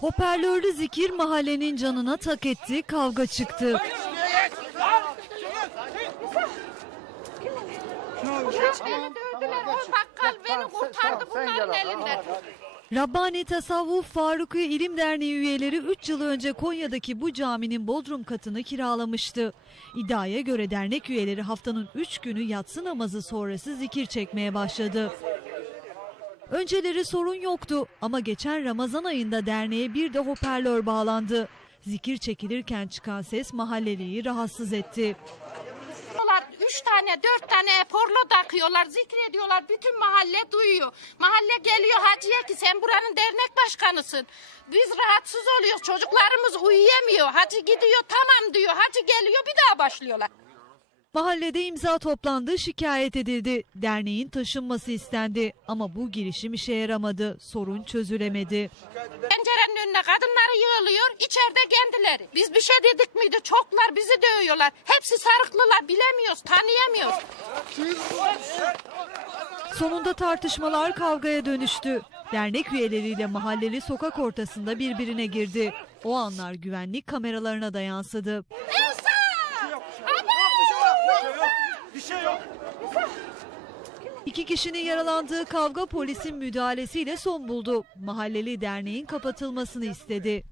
Hoparlörlü zikir mahallenin canına tak etti, kavga çıktı. Beni dövdüler. O bakkal beni kurtardı bunların elinden. Rabbani Tasavvuf Faruki İlim Derneği üyeleri 3 yıl önce Konya'daki bu caminin bodrum katını kiralamıştı. İddiaya göre dernek üyeleri haftanın 3 günü yatsı namazı sonrası zikir çekmeye başladı. Önceleri sorun yoktu ama geçen Ramazan ayında derneğe bir de hoparlör bağlandı. Zikir çekilirken çıkan ses mahalleliyi rahatsız etti. Üç tane, dört tane porlo takıyorlar, zikrediyorlar. Bütün mahalle duyuyor. Mahalle geliyor hacıya ki sen buranın dernek başkanısın. Biz rahatsız oluyoruz. Çocuklarımız uyuyamıyor. Hacı gidiyor tamam diyor. Hacı geliyor bir daha başlıyorlar. Mahallede imza toplandı, şikayet edildi. Derneğin taşınması istendi ama bu girişim işe yaramadı. Sorun çözülemedi. Pencerenin önüne kadınları yığılıyor. içeride kendileri. Biz bir şey dedik miydi? Çoklar bizi dövüyorlar. Hepsi sarıklılar. Bilemiyoruz, tanıyamıyoruz. Sonunda tartışmalar kavgaya dönüştü. Dernek üyeleriyle mahalleli sokak ortasında birbirine girdi. O anlar güvenlik kameralarına da yansıdı. İki kişinin yaralandığı kavga polisin müdahalesiyle son buldu. Mahalleli derneğin kapatılmasını istedi.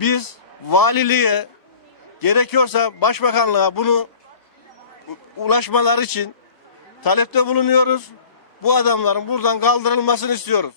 Biz valiliğe gerekiyorsa başbakanlığa bunu ulaşmaları için talepte bulunuyoruz. Bu adamların buradan kaldırılmasını istiyoruz.